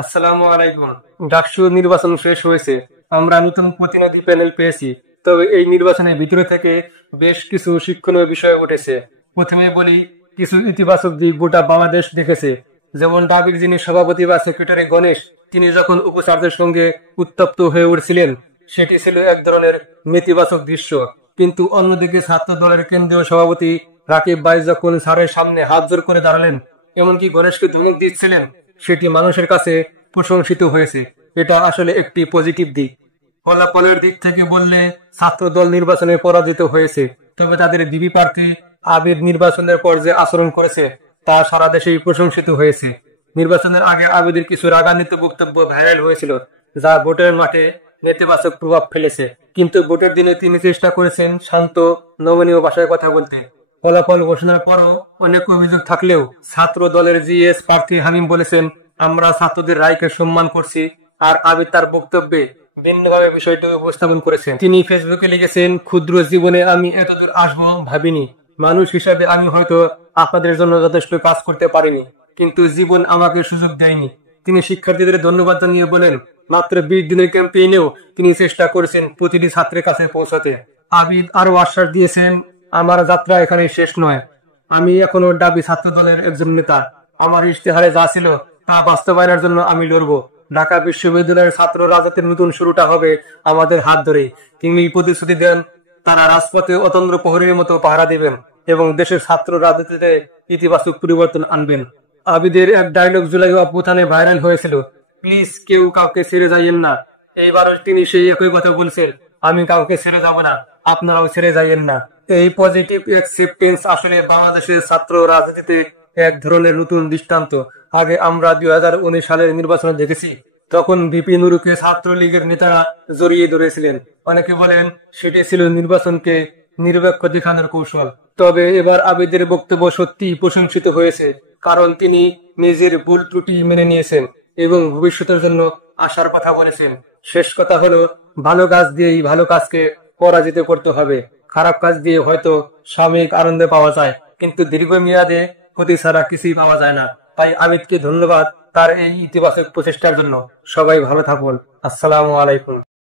আসসালামু আলাইকুম। ডাকসু নির্বাচন শেষ হয়েছে। আমরা নতুন প্রতিনিধি প্যানেল পেয়েছি। তবে এই নির্বাচনের ভিতরে থেকে বেশ কিছু শিক্ষণীয় বিষয় উঠেছে। প্রথমে বলি, কিছু ইতিবাচক দিক গোটা বাংলাদেশ দেখেছে। যেমন ডাবির যিনি সভাপতি বা সেক্রেটারি গণেশ, তিনি যখন উপাচার্যের সঙ্গে উত্তপ্ত হয়ে উঠছিলেন, সেটি ছিল এক ধরনের নেতিবাচক দৃশ্য। কিন্তু অন্যদিকে ছাত্র দলের কেন্দ্রীয় সভাপতি রাকিব ভাই যখন স্যারের সামনে হাত জোর করে দাঁড়ালেন, এমনকি গণেশকে ধমক দিচ্ছিলেন, সেটি মানুষের কাছে প্রশংসিত হয়েছে। এটা আসলে একটি পজিটিভ দিক। ফলাফলের দিক থেকে বললে, ছাত্র দল নির্বাচনে পরাজিত হয়েছে। তবে তাদের বিবি প্রার্থী আবির নির্বাচনের পর যে আচরণ করেছে, তা সারা দেশেই প্রশংসিত হয়েছে। নির্বাচনের আগে আবিদের কিছু রাগান্বিত বক্তব্য ভাইরাল হয়েছিল, যা ভোটের মাঠে নেতিবাচক প্রভাব ফেলেছে। কিন্তু ভোটের দিনে তিনি চেষ্টা করেছেন শান্ত, নমনীয় ভাষায় কথা বলতে। ফলাফল ঘোষণার পরও অনেক অভিযোগ থাকলেও ছাত্র দলের জিএস প্রার্থী হামিম বলেছেন, আমরা ছাত্রদের রায়কে সম্মান করছি। আর আবির তার বক্তব্যে ভিন্নভাবে বিষয়টি উপস্থাপন করেছেন। তিনি ফেসবুকে লিখেছেন, ক্ষুদ্র জীবনে আমি এতদূর আসবো ভাবিনি। মানুষ হিসাবে আমি হয়তো আপনাদের জন্য যথেষ্ট কাজ করতে পারিনি, কিন্তু জীবন আমাকে সুযোগ দেয়নি। তিনি শিক্ষার্থীদের ধন্যবাদ জানিয়ে বলেন, মাত্র 20 দিনের ক্যাম্পেইনেও তিনি চেষ্টা করেছেন প্রতিটি ছাত্রের কাছে পৌঁছাতে। আবিদ আরো আশ্বাস দিয়েছেন, আমার যাত্রা এখানে শেষ নয়। আমি এখনো ডাবি ছাত্র দলের একজন নেতা। আমার ইশতেহারে যা ছিল তা বাস্তবায়নের জন্য আমি লড়বো। ঢাকা বিশ্ববিদ্যালয়ের ছাত্র রাজনীতির নতুন শুরুটা হবে আমাদের হাত ধরে। তিনি প্রতিশ্রুতি দেন, তারা রাজপথে অতন্দ্র প্রহরীর মতো পাহারা দিবেন এবং দেশের ছাত্র রাজনীতিতে ইতিবাচক পরিবর্তন আনবেন। আবিদের এক ডায়লগ জুলাই অভ্যুত্থানে ভাইরাল হয়েছিল, প্লিজ কেউ কাউকে ছেড়ে যাইয়েন না। এইবারও তিনি সেই একই কথা বলছেন, আমি কাউকে ছেড়ে যাব না, আপনারাও ছেড়ে যাইয়েন না। এই পজিটিভ অ্যাকসেপ্টেন্স আসলে বাংলাদেশের ছাত্র রাজনীতিতে এক ধরনের নতুন দৃষ্টান্ত। আগে আমরা 2019 সালের নির্বাচনে দেখেছি, তখন ভিপি নুরুকে ছাত্রলীগের নেতারা জড়িয়ে ধরেছিলেন। অনেকে বলেন সেটি ছিল নির্বাচনকে নিরপেক্ষ দেখানোর কৌশল। তবে এবার আবিদের বক্তব্য সত্যিই প্রশংসিত হয়েছে, কারণ তিনি নিজের ভুল ত্রুটি মেনে নিয়েছেন এবং ভবিষ্যতের জন্য আশার কথা বলেছেন। শেষ কথা হলো, ভালো কাজ দিয়েই ভালো কাজকে পরাজিত করতে হবে। খারাপ কাজ দিয়ে হয়তো সাময়িক আনন্দে পাওয়া যায়, কিন্তু দীর্ঘমেয়াদে ক্ষতি ছাড়া কিছুই পাওয়া যায় না। তাই আবিদকে ধন্যবাদ তার এই ইতিবাচক প্রচেষ্টার জন্য। সবাই ভালো থাকুন। আসসালামু আলাইকুম।